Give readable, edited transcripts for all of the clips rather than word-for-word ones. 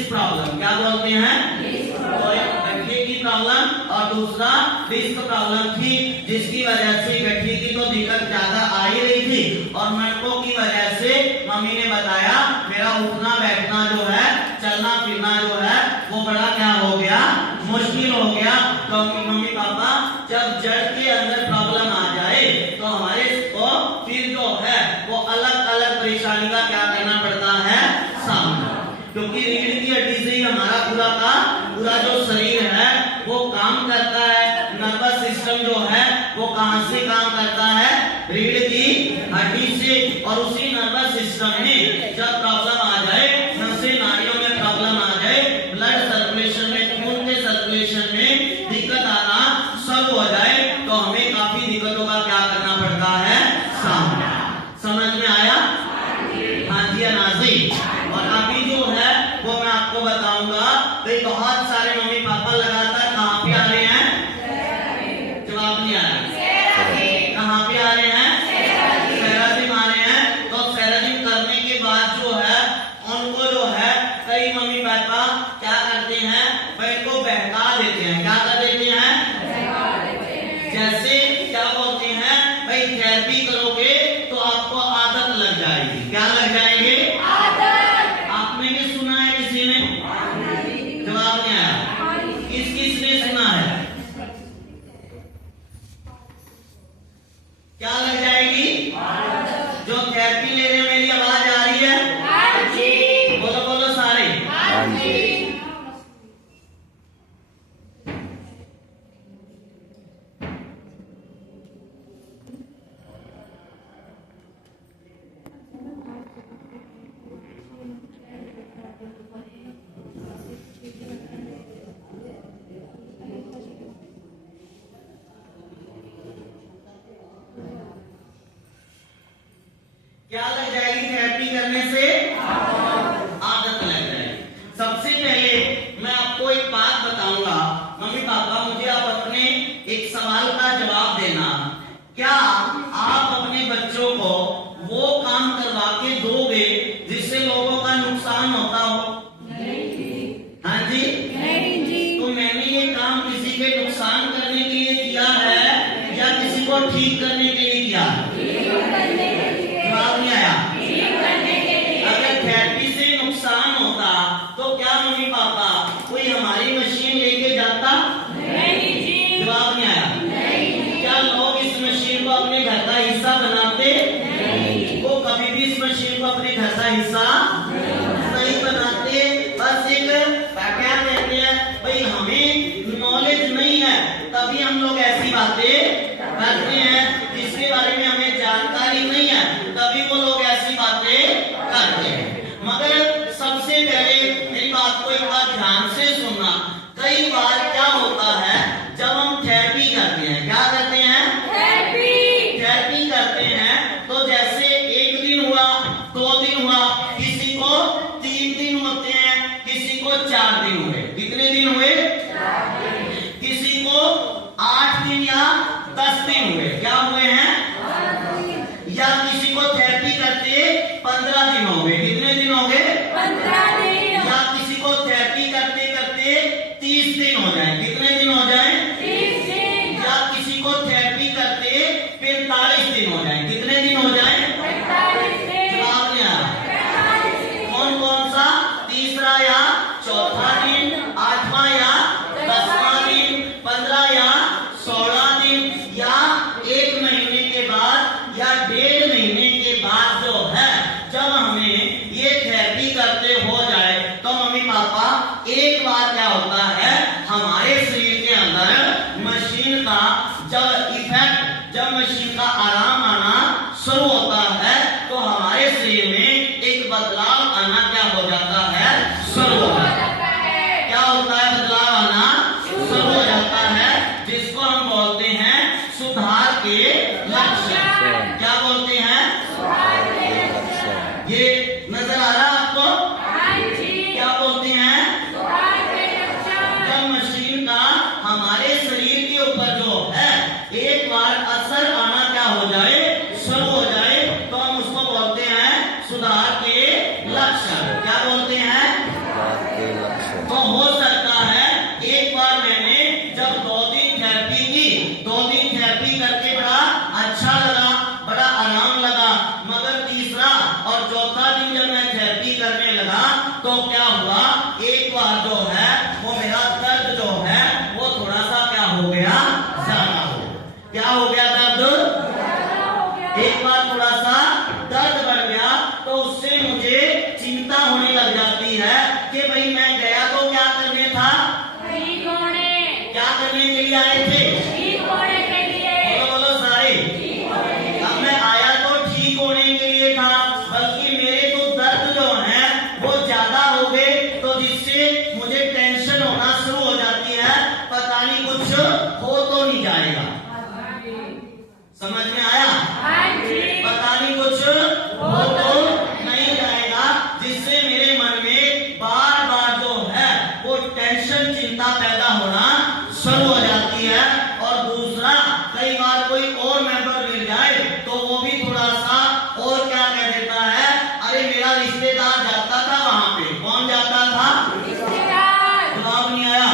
Disc problem. क्या बोलते हैं? तो गठिए की प्रॉब्लम और दूसरा डिस्क प्रॉब्लम थी, जिसकी वजह से गठिए की तो दिक्कत ज्यादा आ ही रही थी और मटकों की वजह से मम्मी ने बताया मेरा उठना बैठना जो है, चलना फिरना जो है वो बड़ा क्या हो गया, मुश्किल हो गया। तो मम्मी पापा जब जड़ के अंदर प्रॉब्लम आ जाए तो हमारे को फिर जो है वो अलग अलग परेशानी का क्या करना पड़ता है, सामना। क्योंकि रीढ़ की हड्डी से ही हमारा पूरा का पूरा जो शरीर है वो काम करता है। नर्वस सिस्टम जो है वो कहां से काम करता है, रीढ़ की हड्डी से। और उसी नर्वस सिस्टम में जब प्रॉब्लम आ जाए, नसें नाड़ियों में प्रॉब्लम आ जाए, ब्लड सर्कुलेशन में, खून के सर्कुलेशन में दिक्कत आना सब हो जाए तो हमें काफी दिक्कतों का क्या करना पड़ता है, सामना। समझ में आया? हाँ जी अनाजी। और अभी जो है वो मैं आपको बताऊंगा। तो बहुत सारे मम्मी पापा लगातार कहाँ पे आ रहे हैं, जवाब नहीं आ रहा, कहाँ पे आ रहे हैं, सेराजिम आ रहे हैं। तो सेराजिम करने के बाद जो है उनको जो है कई मम्मी पापा क्या करते हैं, पेट को बहका देते हैं। क्या कर देते हैं? जैसे क्या बोलते हैं भाई, थेरेपी करोगे तो आपको आदत लग जाएगी। क्या लग जाएगी? आदत। आपने भी सुना है, किसी ने जवाब नहीं आया, किस किस ने सुना है? क्या लग जाएगी? जो थेरेपी ले रहे हैं, मेरी आवाज आ रही है? बोलो बोलो सारे। क्या लग जाएगी थेरेपी करने से? आदत लग जाएगी। सबसे पहले मैं आपको एक बात बताऊंगा, मम्मी पापा मुझे आप अपने एक सवाल का जवाब देना। क्या आप अपने बच्चों को वो काम करवा के दोगे जिससे लोगों का नुकसान होता हो? हाँ जी? तो मैंने ये काम किसी के नुकसान करने के लिए किया है या किसी को ठीक करने के लिए किया है? जवाब नहीं आया। अगर थेरेपी से नुकसान होता तो क्या मम्मी पापा कोई हमारी मशीन लेके जाता? जवाब नहीं आया। क्या लोग इस मशीन को अपने घर का हिस्सा बनाते? वो कभी भी इस मशीन को अपने घर का हिस्सा नहीं बनाते। बस एक क्या कहते हैं भाई, हमें नॉलेज नहीं है तभी हम लोग ऐसी बातें करते हैं, जिसके बारे में हमें जानकारी नहीं है तभी वो लोग ऐसी बातें करते हैं। मगर सबसे पहले मेरी बात को एक बार ध्यान से सुनना। कई बार क्या होता है, जब हम थेरेपी करते हैं, क्या करते हैं, थेरेपी करते हैं, तो जैसे एक दिन हुआ, 2 दिन हुआ, किसी को 3 दिन होते हैं, किसी को 4 दिन हुए। कितने दिन हुए? किसी को 8 दिन या 10 दिन हुए। क्या हुए हैं? या किसी को थेरेपी करते 15 दिन हो गए। कितने दिन हो गए? 15 दिन। या किसी को थेरेपी करते करते 30 दिन हो जाए। कितने दिन हो जाए? 30 दिन। या किसी को थेरेपी करते 45 दिन हो जाए। कितने दिन हो जाए? 45 दिन। जवाब नहीं आ रहा। कौन कौन सा? तीसरा या चौथा दिन, 8वां या 10वां दिन, 15 या 16 दिन, या 1 महीने था? ठीक होने। क्या करने के लिए आए थे? ठीक होने के लिए। बोलो बोलो सारे। ठीक होने के लिए। अब मैं आया तो ठीक होने के लिए था, बल्कि मेरे तो दर्द जो है वो ज्यादा हो गए, तो जिससे मुझे टेंशन होना शुरू हो जाती है, पता नहीं कुछ हो तो नहीं जाएगा। समझ में आया? हाँ जी। पता नहीं कुछ हो तो नहीं जाएगा, जिससे मेरे मन में बार बार जो है वो टेंशन चिंता पैदा होना शुरू हो जाती है। और दूसरा, कई बार कोई और मेंबर मिल जाए तो वो भी थोड़ा सा और क्या कह देता है, अरे मेरा रिश्तेदार जाता था वहां पे। कौन जाता था? रिश्तेदार। जवाब नहीं आया।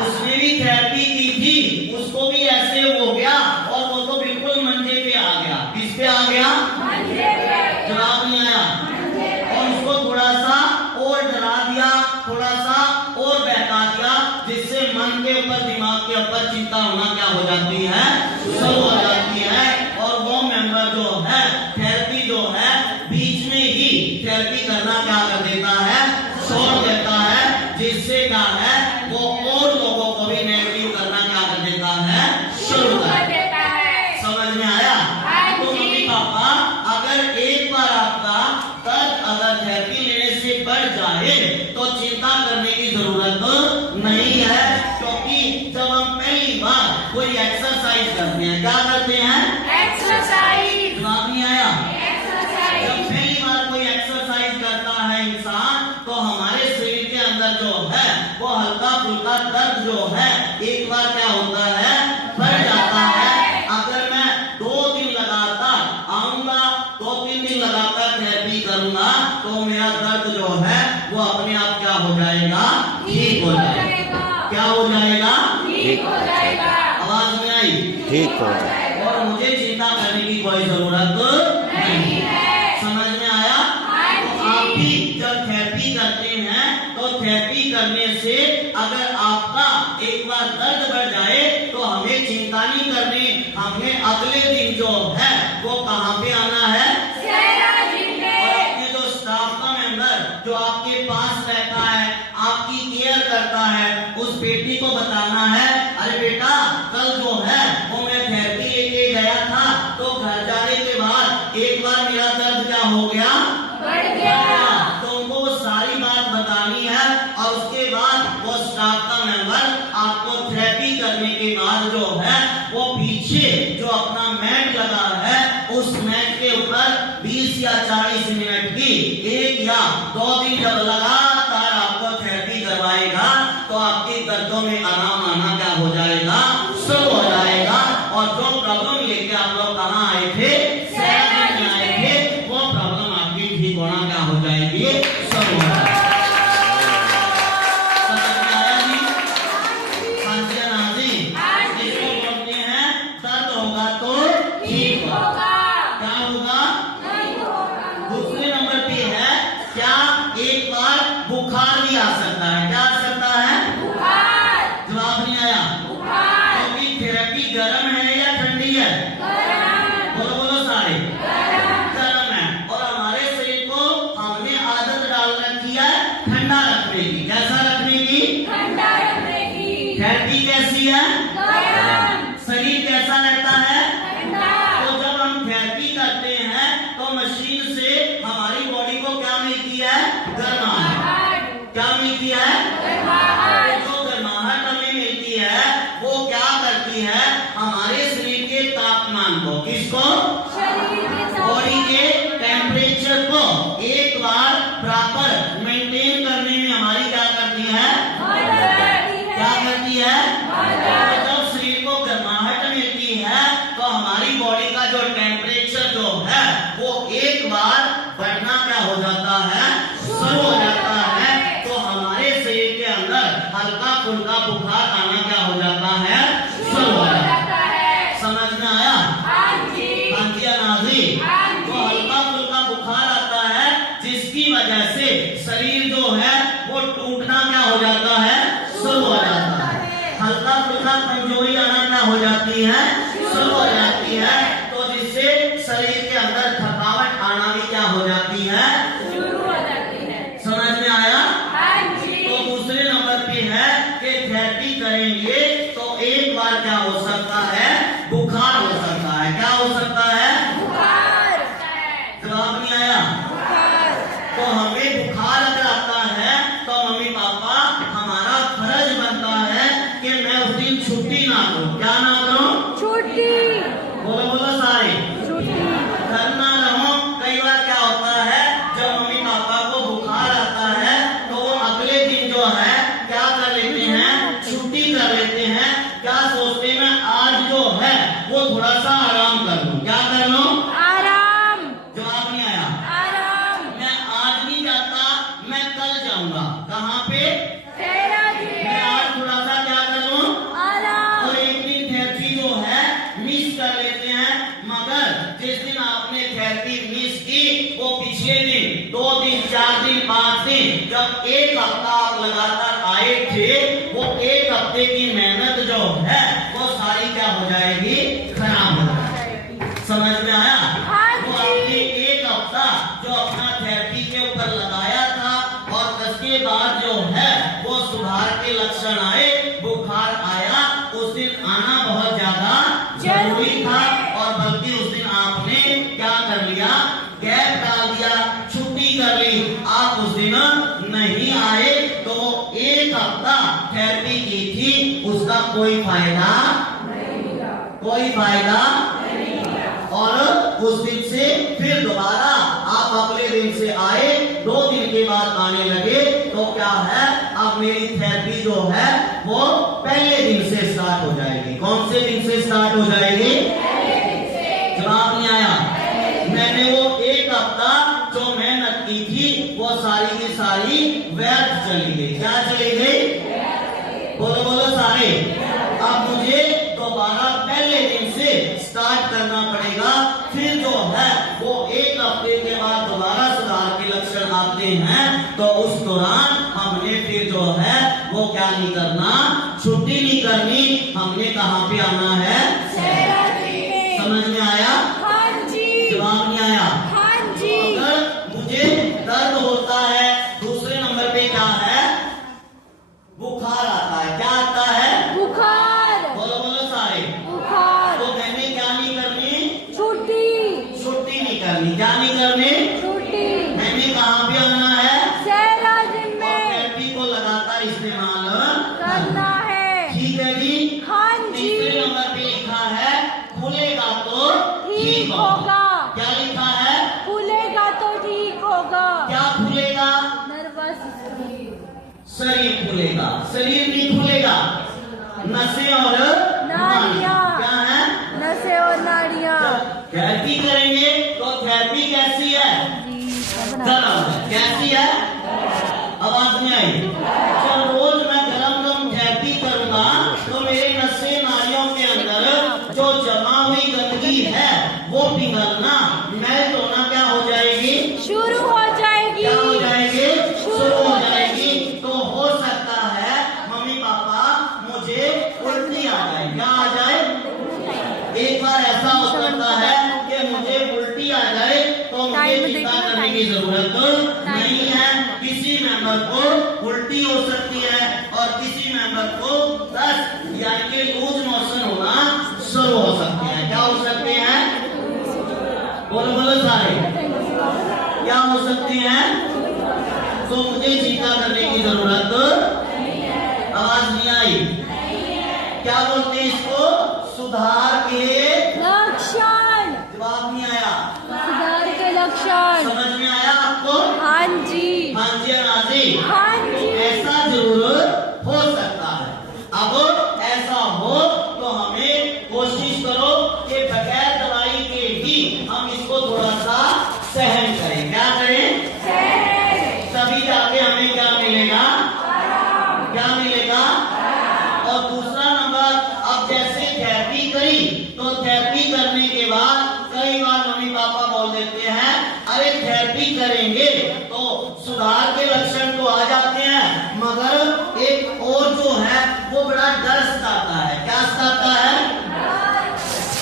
उसने भी थेरेपी की थी, उसको भी ऐसे हो गया और वो तो बिल्कुल मंजे पे आ गया। किस पे आ गया? मंजे पे। जवाब नहीं आया। और उसको थोड़ा सा और डरा दिया, थोड़ा सा और बहका दिया, जिससे मन के ऊपर दिमाग के ऊपर चिंता होना क्या हो जाती है, शुरू हो जाती है। और वो मेंबर जो है थेरेपी जो है बीच में ही थेरेपी करना क्या कर देता है, छोड़ देता है, जिससे क्या है वो और लोगों को भी नेगेटिव करना क्या कर देता है, शुरू कर देता है। समझ में आया? हाँ तो जी। मम्मी पापा, अगर एक बार आपका दर्द अगर थेरेपी लेने से बढ़ जाए तो चिंता करने की जरूरत नहीं है, क्योंकि जब हम पहली बार कोई एक्सरसाइज करते हैं, क्या करते हैं? एक्सरसाइज। जवाब नहीं आया। एक्सरसाइज। जब पहली बार कोई एक्सरसाइज करता है इंसान, तो हमारे शरीर के अंदर जो है वो हल्का फुल्का दर्द जो है एक बार क्या होता है, बढ़ जाता है। अगर मैं 2 दिन लगातार आऊंगा, 2-3 दिन लगातार थेरेपी करूंगा, तो मेरा दर्द जो है वो अपने आप क्या हो जाएगा, ठीक हो जाएगा। क्या हो जाएगा? ठीक हो जाएगा। आवाज में आई? ठीक हो जाए। और मुझे चिंता करने की कोई जरूरत नहीं है। समझ में आया? तो आप भी जब थेरेपी करते हैं तो थेरेपी करने से अगर आपका एक बार दर्द बढ़ जाए तो हमें चिंता नहीं करनी, हमें अगले दिन जो है वो कहाँ पे आना है, और अपने जो स्टाफ का मेंबर जो आपके पास रहता है, आपकी केयर करता है, उस बेटी को बताना है, अरे बेटा कल जो है वो मैं थेरेपी लेके गया था, तो घर जाने के बाद एक बार मेरा दर्द क्या हो गया, बढ़ गया। तो उनको वो सारी बात बतानी है। और उसके बाद वो स्टाफ का मेंबर आपको थेरेपी करने के बाद जो है वो पीछे जो अपना मैट लगा है, उस मैट के ऊपर 20 या 40 मिनट की 1 या 2 दिन जब लगातार आपको थेरेपी करवाएगा, तो आपके दर्दों में आराम आना क्या हो जाएगा, शुरू हो जाएगा। और जो प्रॉब्लम लेके आप लोग कहाँ आए थे, शहर में आए थे, वो प्रॉब्लम आपकी ठीक होना क्या हो जाएगी, शुरू हो जाएगी। समझ में आया जी? हाँ जी, हाँ जी। इसको बोलते हैं दर्द होगा तो ठीक होगा। क्या होगा? दूसरे नंबर पे है, क्या एक बार बुखार भी आ सकता है? क्या आ सकता है? जवाब नहीं आया। क्योंकि थेरेपी गर्म है या ठंडी है? बोलो बोलो सारे। गर्म है। और हमारे शरीर को हमने आदत डाल रखी है ठंडा रखने की। कैसा रखने की? थेरेपी कैसी है? शरीर कैसा रहता है? तो जब हम थेरेपी करते हैं तो मशीन से हमारी बॉडी को क्या मिलती है? गर्माहट। क्या मिलती है? जो गर्माहट हमें मिलती है वो क्या करती है, हमारे शरीर के तापमान को, किसको? बॉडी के टेम्परेचर को एक बार प्रॉपर मेंटेन करने में हमारी क्या करती है? क्या करती है? तो जब शरीर को गर्माहट मिलती है तो हमारी बॉडी का जो टेम्परेचर जो है वो एक बार बढ़ना क्या हो जाता है, शुरू हो जाता है। तो हमारे शरीर के अंदर हल्का फुल्का बुखार आना क्या हो जाता है, शुरू हो जाता है। समझ में आया? हाँ जी, नाजी। तो हल्का फुल्का बुखार आता है, जिसकी वजह से शरीर जो है वो टूटना क्या हो जाता है, शुरू हो जाता है। हल्का फुल्का कमजोरी आना क्या हो जाती है, शुरू हो जाती है। तो जिससे शरीर के अंदर थकावट आना भी क्या हो जाती है, शुरू हो जाती है। समझ में आया? हाँ जी। तो दूसरे नंबर करेंगे तो एक बार क्या हो सकता है, बुखार हो सकता है। क्या हो सकता है? बुखार। जवाब नहीं आया। तो हमें बुखार अगर आता है तो मम्मी पापा हमारा फर्ज बनता है कि मैं उस दिन छुट्टी ना करूं। क्या ना करूं? छुट्टी। बोलो बोलो सारे, छुट्टी। घर ना रहो। कई बार क्या होता है, जब मम्मी पापा को बुखार आता है तो वो अगले दिन जो है क्या कर लेते हैं, छुट्टी कर लेते हैं। क्या सोचते हैं, आज जो है वो थोड़ा सा आराम कर लूं। क्या कर लूं? आराम। जवाब नहीं आया। आराम। मैं आज नहीं जाता, मैं कल जाऊंगा। कहाँ पे? मैं आज थोड़ा सा क्या करूं, आराम। और एक दिन थेरेपी जो है मिस कर लेते हैं। मगर जिस दिन आपने थेरेपी मिस की वो पिछले दिन 2 दिन 4 दिन 5 दिन, जब एक हफ्ता आप लगातार आए थे, वो एक हफ्ते की मेहनत जो है वो सारी क्या हो जाएगी, खराब हो जाएगी। समझ में आया? वो आपने एक हफ्ता जो अपना थेरेपी के ऊपर लगाया था और उसके बाद जो है वो सुधार के लक्षण आए, बुखार आया, उस दिन आना बहुत ज्यादा जरूरी था। और बल्कि उस दिन आपने क्या कर लिया, गैप डाल दिया, छुट्टी कर ली, आप उस दिन नहीं आए। तो एक हफ्ता थेरेपी की थी, उसका कोई फायदा और उस दिन से फिर दोबारा आप अगले दिन से आए, 2 दिन के बाद आने लगे, तो क्या है, अब मेरी थेरेपी जो है वो पहले दिन से स्टार्ट हो जाएगी। कौन से दिन से स्टार्ट हो जाएगी? जवाब नहीं आया। मैंने वो एक हफ्ता जो मेहनत की थी वो सारी की सारी व्यर्थ चली गई। क्या चली गई? बोलो बोलो सारे। अब मुझे दोबारा पहले दिन से स्टार्ट करना पड़ेगा। फिर जो है वो एक हफ्ते के बाद दोबारा सुधार के लक्षण आते हैं, तो उस दौरान हमने फिर जो है वो क्या नहीं करना, छुट्टी नहीं करनी, हमने कहाँ पे आना है, समझ में आया? जवाब नहीं आया। अगर मुझे दर्द होता है, दूसरे नंबर पे क्या है, बुखार आता है। क्या आता है? बुखार। बोलो बोलो सारे। बुखार। तो मैंने क्या नहीं करनी, छुट्टी नहीं करनी। क्या नहीं करनी, छुट्टी। मैंने कहाँ पे आना है, दिन और में थेरेपी को लगातार इस्तेमाल करना है। ठीक है जी। हाँ जी। तीसरे नंबर पे लिखा है, खुलेगा तो ठीक होगा। क्या लिखा है? खुलेगा तो ठीक होगा। क्या खुलेगा? नर्वस शरीर खुलेगा। शरीर नहीं खुलेगा, नसें और नाड़ियाँ। क्या है? नसें और नाड़ियाँ। थेरेपी करेंगे तो थेरेपी कैसी है? गरम। कैसी है? आवाज नहीं आई। जब रोज मैं गरम थेरेपी करूंगा तो मेरे नसें नाड़ियों के अंदर जो जमा हुई गंदगी है वो पिघलना, मेल्ट होना क्या हो जाएगी, शुरू हो जाएगी। क्या हो जाएगी, शुरू हो जाएगी। तो हो सकता है मम्मी पापा मुझे उल्टी आ जाए। क्या आ जाए? एक बार ऐसा हो सकता है कि मुझे उल्टी आ जाए, तो मुझे चिंता करने की जरूरत नहीं है। किसी मेंबर को उल्टी हो सकती है और किसी मेंबर को दस्त यानी कि लूज मोशन होना शुरू हो सकते हैं। क्या हो सकते हैं? बोलो बोलो सारे। क्या हो सकते हैं? तो मुझे चिंता करने की जरूरत, आवाज नहीं आई। क्या बोलते हैं इसको? सुधार के लक्षण। जवाब नहीं आया। सुधार के लक्षण। समझ में आया आपको? हाँ जी। हाँ जी नाजी। हाँ जी। ऐसा जरूर हो सकता है। अब ऐसा हो तो हमें कोशिश करो कि बगैर दवाई के ही हम इसको थोड़ा सा सहन करें। क्या करें? तभी जाके हमें क्या मिलेगा, क्या मिलेगा। और दूसरा नंबर, अब जैसे थेरेपी करी तो थेरेपी करने के बाद कई बार मम्मी पापा बोल देते हैं, अरे थेरेपी करेंगे तो सुधार के लक्षण तो आ जाते हैं, मगर एक और जो है वो बड़ा डर सताता है। क्या सताता है?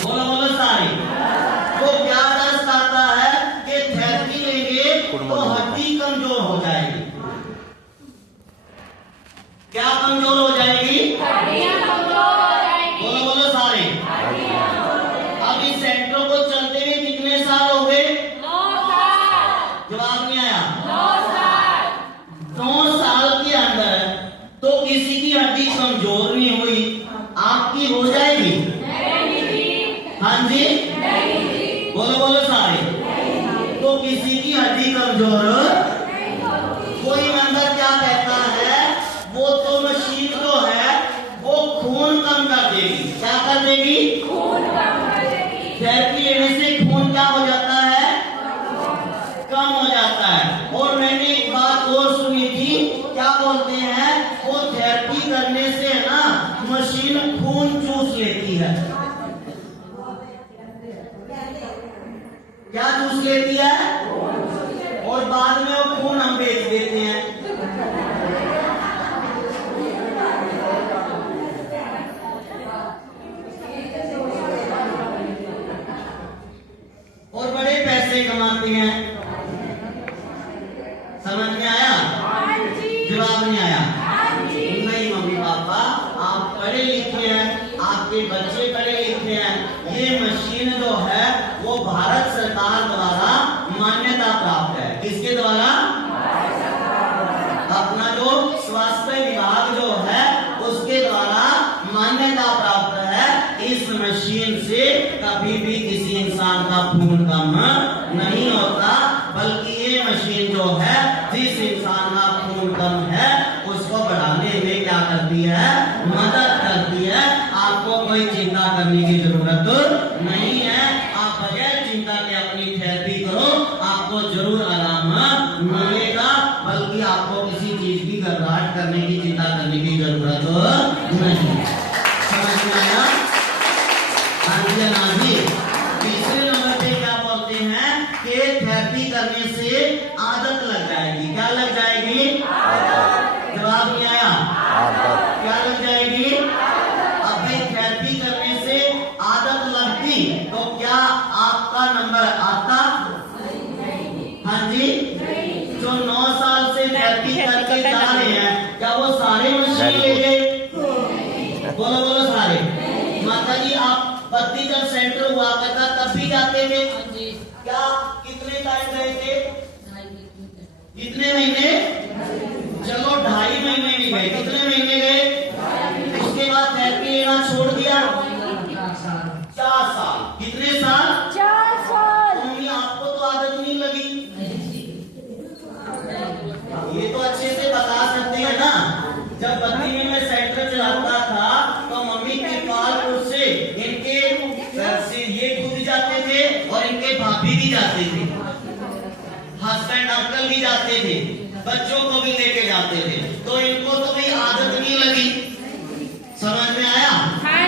बोलो बोलो सारे। वो क्या डर सताता है कि थेरेपी लेंगे तो हड्डी कमजोर हो जाएगी। क्या कमजोर हो जाएगी? बोलो बोलो सारे। अब इस सेंटर को चलते हुए कितने साल हो गए? जवाब नहीं आया। 9 साल के अंदर तो किसी की हड्डी कमजोर नहीं हुई, आपकी हो जाएगी? हाँ जी, बोलो बोलो सारे। तो किसी की हड्डी कमजोर, कोई अंदर क्या कहता है, वो तो मशीन जो है वो खून कम कर देगी। क्या कर देगी? थेरेपी लेने से खून क्या हो जाता है? कम हो जाता है। और मैंने एक बात और सुनी थी, क्या बोलते हैं, वो थेरेपी करने से ना मशीन खून चूस लेती है। क्या चूस लेती है? और बाद में वो खून हम बेच देते हैं। और बड़े पैसे कमाते हैं। समझ में आया? जवाब नहीं आया। नहीं मम्मी पापा, आप पढ़े लिखे हैं, आपके बच्चे पढ़े लिखे हैं। ये मशीन जो है वो भारत सरकार द्वारा मान्यता प्राप्त है। किसके द्वारा? अपना जो स्वास्थ्य विभाग जो है उसके द्वारा मान्यता प्राप्त है। इस मशीन से कभी भी किसी इंसान का खून कम नहीं होता, बल्कि ये मशीन जो है जिस इंसान का खून कम है उसको बढ़ाने में क्या करती है? मदद करती है। आपको कोई चिंता करने की जरूरत नहीं है। आप बगैर चिंता के अपनी थेरेपी करो, आपको जरूर आराम मिलेगा। बल्कि आपको किसी चीज की घबराहट करने की, चिंता करने की जरूरत नहीं। समझ में आया? हाँ जी। तीसरे नंबर पे क्या बोलते हैं कि थेरेपी करने से आदत लग जाएगी। क्या लग जाएगी? जवाब नहीं आया। क्या लग जाएगी? अब भाई थेरेपी करने से आदत लगती तो क्या आपका नंबर आता? हाँ जी। जो 9 साल से थेरेपी करके जा रहे हैं, क्या वो सारे मशीन ले गए? बोलो बोलो सारे। माता जी, आप बत्ती जब सेंटर हुआ करता तब भी जाते थे? क्या कितने टाइम गए थे? कितने महीने? चलो 2.5 महीने भी गए। कितने महीने गए? उसके बाद थेरेपी लेना छोड़ दिया? 4 साल। कितने साल? 4 साल। मम्मी आपको तो आदत नहीं लगी। ये तो अच्छे से बता सकते हैं ना। जब बत्ती में मैं सेंटर चलाता था तो मम्मी के पालपुर से इनके ये खुद जाते थे और इनके भाभी भी जाते थे, हस्बैंड अंकल भी जाते थे, बच्चों को भी लेके जाते थे। तो इनको तो भाई आदत